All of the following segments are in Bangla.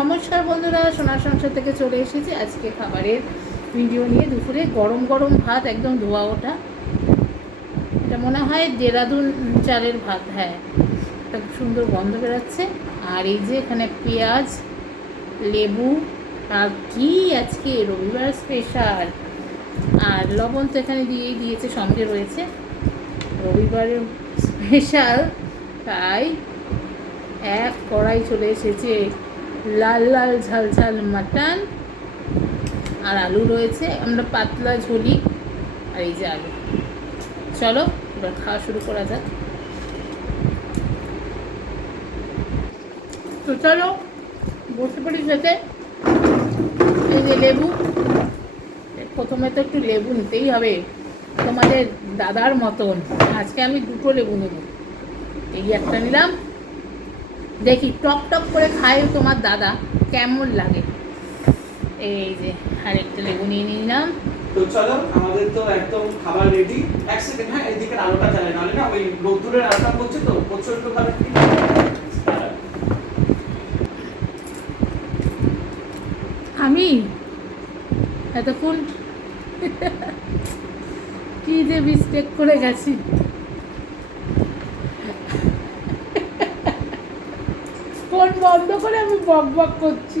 নমস্কার বন্ধুরা, সোনার সংসার থেকে চলে এসেছি আজকে খাবারের ভিডিও নিয়ে। দুপুরে গরম গরম ভাত, একদম ধোয়া ওঠা। এটা মনে হয় দেরাদুন চালের ভাত। হ্যাঁ, একটা সুন্দর গন্ধ বেরোচ্ছে। আর এই যে এখানে পেঁয়াজ, লেবু, আর কি আজকে রবিবার স্পেশাল। আর লবণ তো এখানে দিয়েই দিয়েছে, সঙ্গে রয়েছে রবিবারের স্পেশাল। তাই এক কড়াই চলে এসেছে লাল লাল ঝাল ঝাল মাটন, আর আলু রয়েছে, আমরা পাতলা ঝোলি। আর এই যে আলু। চলো এবার খাওয়া শুরু করা যাক। তো চলো বসতে পারি খেতে। এই যে লেবু, প্রথমে তো একটু লেবু নিতেই হবে, তোমাদের দাদার মতন। আজকে আমি দুটো লেবু নেব। এই একটা নিলাম, দেখি টক টক করে খায় তোমার দাদা কেমন লাগে। এই যে আরেকটা লেবু নিয়ে নিলাম। তো চলো, আমাদের তো একদম খাবার রেডি। এক সেকেন্ড, হ্যাঁ এদিকে আলোটা জ্বালে, নাহলে না ওই রোদ্দুরের আলোটা পড়ছে তো প্রচন্ড ভাবে। আমি এতক্ষণ কি যে মিস্টেক করে গেছি। ফোন বন্ধ করে আমি বক বক করছি।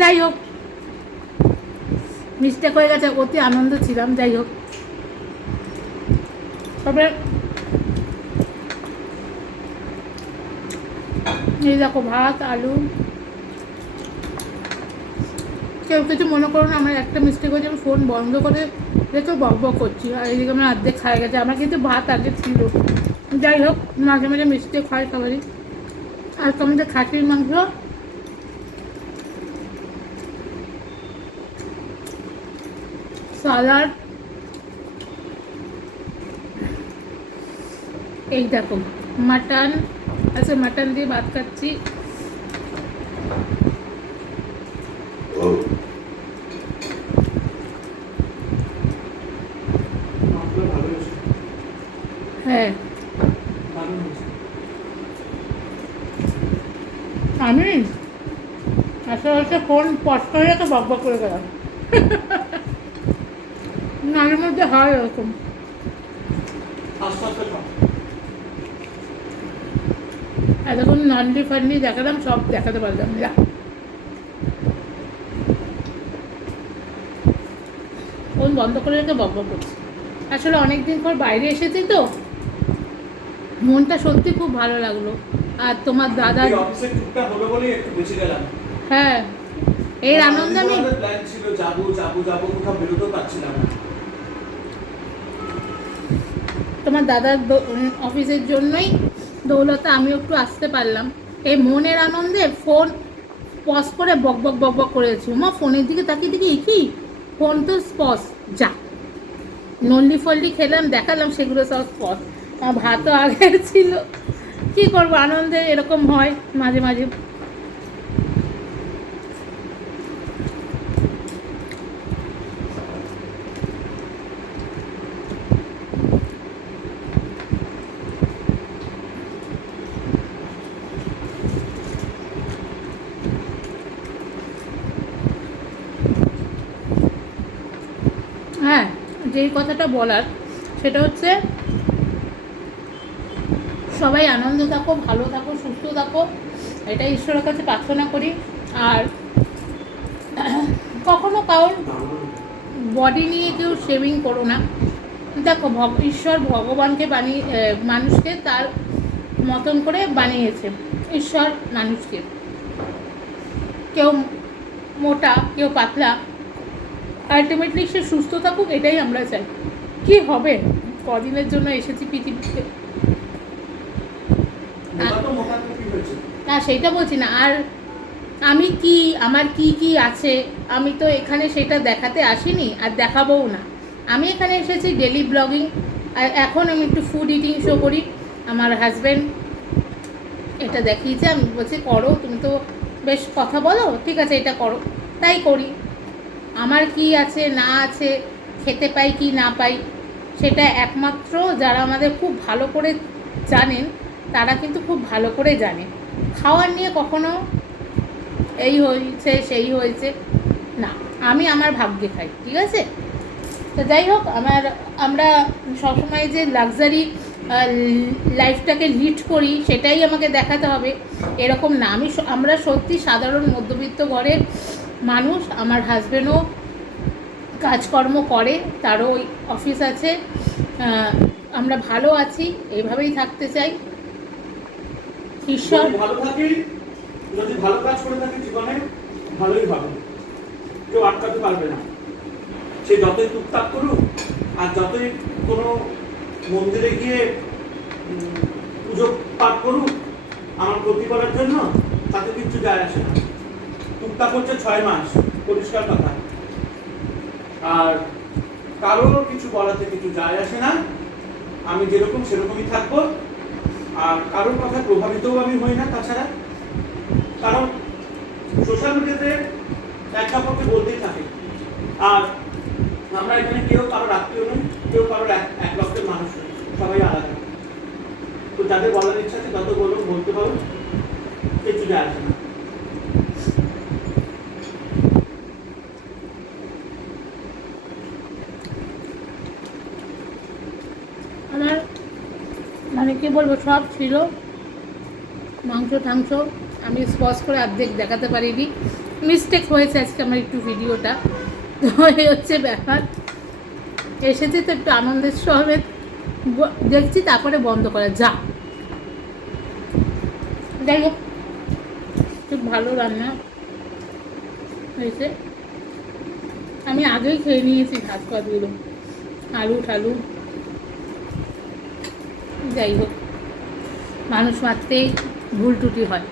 যাই হোক, মিস্টেক হয়ে গেছে, অতি আনন্দ ছিলাম। যাই হোক, তবে এই দেখো ভাত, আলু। কেউ কিছু মনে করো না, আমার একটা মিস্টেক হয়েছে, আমি ফোন বন্ধ করে রেখে বক বক করছি। আর এইদিকে আমার অর্ধেক খাওয়া গেছে, আমার কিন্তু ভাত আগে ছিল। যাই হোক, মাঝে মাঝে মিস্টেক হয় সবারই। আর তোমাদের খাসির মাংস, সালাড, এই দেখো মাটন আছে, মাটন দিয়ে ভাত খাচ্ছি। হ্যাঁ, আমি আসলে ফোন স্পষ্ট হয়ে তো বক বক করে গেলাম। মাঝে মধ্যে হয় এরকম। এতক্ষণ নন্ডি ফান্ডি দেখালাম, সব দেখাতে পারলাম না। ফোন বন্ধ করে রেখে বক বক করছি। আসলে অনেকদিন পর বাইরে এসেছি তো, মনটা সত্যি খুব ভালো লাগলো। আর তোমার দাদা, অফিসের টুকটা হলো বলেই একটু বেঁচে গেলাম। হ্যাঁ, এর আনন্দে আমি প্ল্যান ছিল যাবো যাবো যাবো, কোথাও বেরোতেও পারছিলাম না। তোমার দাদার অফিসের জন্যই দৌলতে আমিও একটু আসতে পারলাম। এই মনের আনন্দে ফোন পজ করে বক বক বক বক করেছি। মা ফোনের দিকে তাকিয়ে দেখি কি ফোন তো স্পস। যা নল্লি ফল্লি খেলাম, দেখালাম, সেগুলো সব স্পস। ভাতও আগের ছিল। কি করবো, আনন্দে এরকম হয় মাঝে মাঝে। হ্যাঁ, যেই কথাটা বলার সেটা হচ্ছে সবাই আনন্দ থাকো, ভালো থাকো, সুস্থ থাকো, এটা ঈশ্বরের কাছে প্রার্থনা করি। আর কখনো কারোর বডি নিয়ে কেউ শেভিং করো না। দেখো, ঈশ্বর ভগবানকে বানিয়ে, মানুষকে তার মতন করে বানিয়েছে। ঈশ্বর মানুষকে, কেউ মোটা কেউ পাতলা, আলটিমেটলি সে সুস্থ থাকুক, এটাই আমরা চাই। কি হবে, কদিনের জন্য এসেছি পৃথিবীতে। না সেইটা বলছি না। আর আমি কি, আমার কি কি আছে, আমি তো এখানে সেটা দেখাতে আসিনি, আর দেখাবোও না। আমি এখানে এসেছি ডেলি ব্লগিং। আর এখন আমি একটু ফুড ইটিং শো করি। আমার হাজব্যান্ড এটা দেখিয়েছে, আমি বলছি করো, তুমি তো বেশ কথা বলো, ঠিক আছে এটা করো। তাই করি। আমার কি আছে না আছে, খেতে পাই কি না পাই, সেটা একমাত্র যারা আমাদের খুব ভালো করে জানেন তারা কিন্তু খুব ভালো করে জানে। খাওয়ার নিয়ে কখনো এই হয়েছে সেই হয়েছে, না আমি আমার ভাগ্যে খাই, ঠিক আছে। তো যাই হোক, আমরা সবসময় যে লাক্সারি লাইফটাকে লিড করি সেটাই আমাকে দেখাতে হবে এরকম না। আমরা সত্যি সাধারণ মধ্যবিত্ত ঘরের মানুষ। আমার হাজব্যান্ডও কাজকর্ম করে, তারও ওই অফিস আছে। আমরা ভালো আছি, এইভাবেই থাকতে চাই। ঈশ্বর যদি ভালো থাকি, যদি ভালো কাজ করে থাকি জীবনে, ভালোই হবে, কেউ আটকাতে পারবে না। সে যতই টুকটাক করুক আর যতই কোনো মন্দিরে গিয়ে পুজো পাঠ করুক আমার ক্ষতি করার জন্য, তাতে কিচ্ছু যায় আসে না। টুকটাক হচ্ছে 6 মাস, পরিষ্কার কথা। আর কারোর কিছু বলাতে কিছু যায় আসে না। আমি যেরকম সেরকমই থাকবো, আর কারোর কথা প্রভাবিতও আমি হই না। তাছাড়া কারণ সোশ্যাল মিডিয়াতে এক কাপড়কে বলতেই থাকে, আর আমরা এখানে কেউ কারোর আত্মীয় নই, কেউ কারোর এক লক্ষের মানুষ নই, সবাই আলাদা। তো যাদের বলার ইচ্ছা আছে তত বলুন, বলতে পারো, কিছু যায় আসে না। আমার মানে কি বলবো, সব ছিল, মাংস টাংস আমি স্পষ্ট করে অর্ধেক দেখাতে পারিনি, মিস্টেক হয়েছে আজকে আমার একটু ভিডিওটা। তো এই হচ্ছে ব্যাপার, এসেছে তো একটু আনন্দের সহবে দেখছি, তারপরে বন্ধ করা যা। যাই হোক, খুব ভালো রান্না হয়েছে। আমি আগেই খেয়ে নিয়েছি ভাত ফাতগুলো, আলু ঠালু। যাই হোক, মানুষ মাত্রেই ভুল টুটি হয়।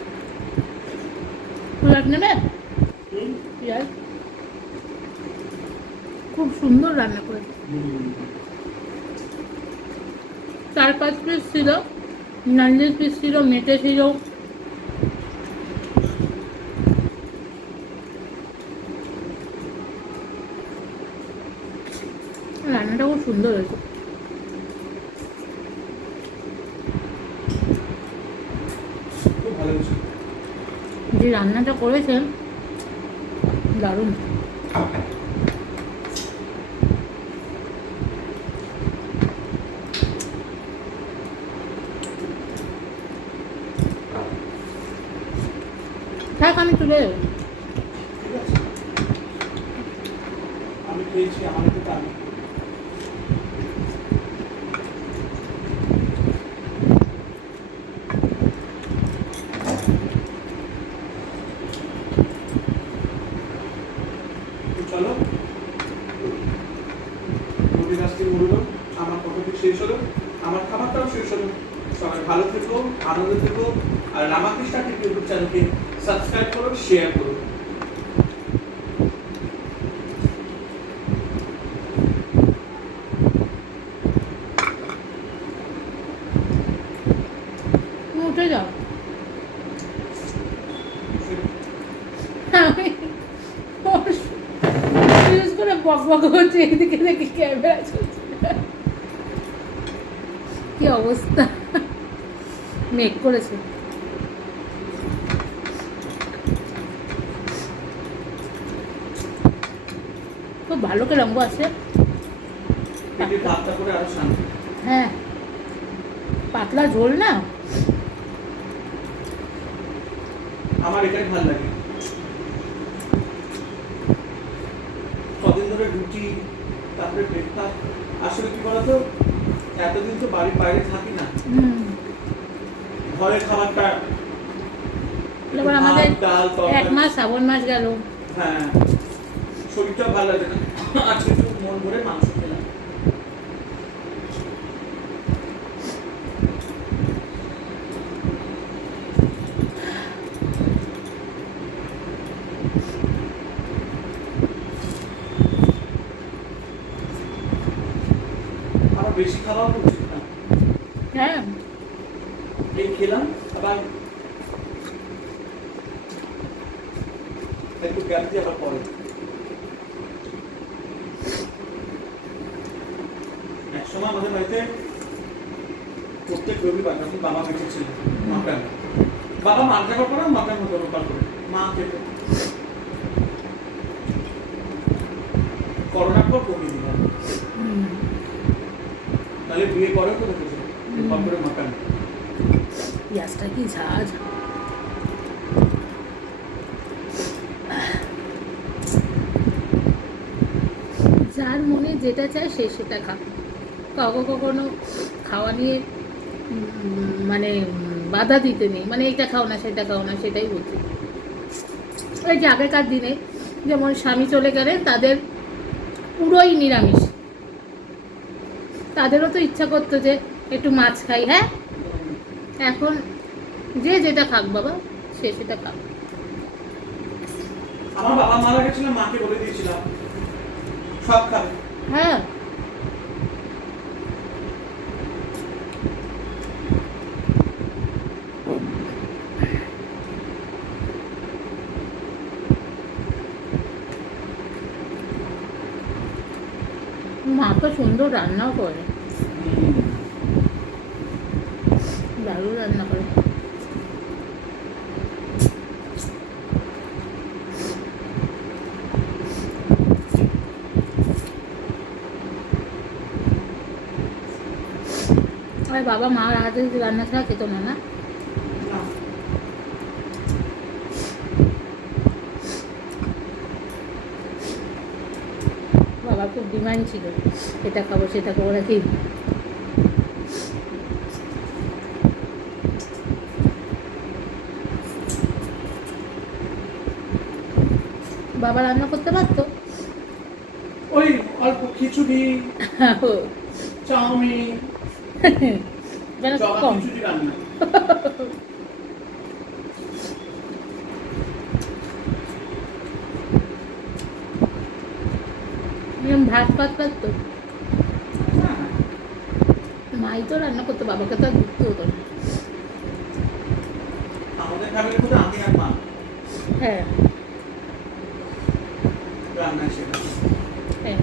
পেঁয়াজ নেবে? পেঁয়াজ খুব সুন্দর রান্না করেছে। 4-5 পিস ছিল, নানলেস পিস ছিল, মেটে ছিল। রান্নাটা খুব সুন্দর হয়েছে। খুব ভালো হয়েছে। যে রান্নাটা করেছেন দারুণ। থাক, আমি তুলে দেবো। ঠিক আছে, আমি খেয়েছি, আমার একটু আমি চলো, রুটি কাজটি উড়লো, আমার কথাটি শেষ হলো, আমার খাবারটাও শেষ হলো। সবাই ভালো থেকো, আনন্দে থেকো, আর রামাকৃষ্ণ ইউটিউব চ্যানেলকে সাবস্ক্রাইব করো, শেয়ার করো। উঠে যাও। আমি ইউজ করে বক বক হচ্ছে, এদিকে দেখি ক্যামেরা চলছে। কি অবস্থা, মেঘ করেছে। খুব ভালো করে রঙ আছে। পেটে ভাতটা করে আরো শান্তি। হ্যাঁ, পাতলা ঝোল না, আমার এটাই ভালো লাগে। কদিন ধরে রুটি, তারপরে ব্রেকফাস্ট, আসলে কি বলতো, এতদিন তো বাড়ির বাইরে থাকি না, ঘরের খাবারটা। এবার আমাদের ডাল, 1 মাস শ্রাবণ মাস গেল। হ্যাঁ, শরীরটা ভালো লাগে না। আজকে একটু মন ভরে মাংস খেলাম। আমার বেশি খাওয়া উচিত না। হ্যাঁ, এই খেলাম, আবার একটু গ্যাপ দিয়ে আবার পরে। একসময় আমাদের বাড়িতে প্রত্যেক রবিবার, যখন বাবা বেঁচে ছিল, মাটন, বাবা মাছ যাবার পরে মাটন হতো রোববার করে, মা খেতো। করোনার পর কমিয়ে দিলাম। তাহলে বিয়ে করেও তো দেখেছো করে মাটন। পেঁয়াজটা কি ঝাঁজ। যার মনে যেটা চায় সে সেটা খা। কখনো খাওয়া নিয়ে মানে বাধা দিতে নেই, মানে এটা খাও না সেটা খাও না, সেটাই বলছি। এই যে আগেকার দিনে যেমন স্বামী চলে গেলেন, তাদের পুরোই নিরামিষ, তাদেরও তো ইচ্ছা করতো যে একটু মাছ খাই। হ্যাঁ, এখন যে যেটা খাক বাবা, সে সেটা খাক। আমার বাবা মারা গেছিল, মাকে বলে দিয়েছিলাম সব খাবে। হ্যাঁ, মা তো সুন্দর রান্নাও করে, দারুণ রান্না করে। আর বাবা মার হাতে রান্না ছাড়া খেত না, না? না। বাবা খুব ডিমান্ড ছিল, এটা খাবো সেটা খাবো নাকি। বাবা রান্না করতে পারতো। ওই অল্প খিচুড়ি, চাউমিন, যেন জগা কম। খিচুড়ি রান্না। ভাত ফাত পারতো, হ্যাঁ, মাই তো রান্না করতো, বাবাকে তো আর ঢুকতে হতো না। আমাদের ফ্যামিলি শুধু আমি আর মা হ্যাঁ, রান্না শেখা। হ্যাঁ।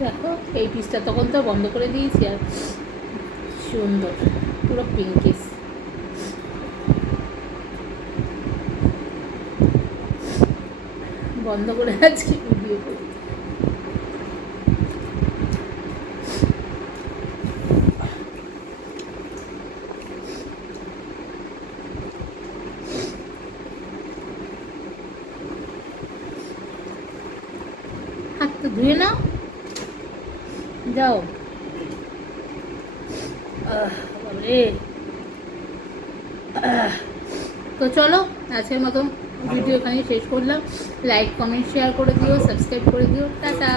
দেখো এই পিসটা তখন তো বন্ধ করে দিয়েছি, আর সুন্দর পুরো পিঙ্কিস। বন্ধ করে আজকে ভিডিও করি। হাত তো ধুয়ে নাও, যাও। বাবারে। তো চলো, আজকের মতো ভিডিও এখানেই শেষ করলাম। লাইক কমেন্ট শেয়ার করে দিও, সাবস্ক্রাইব করে দিও। টাটা।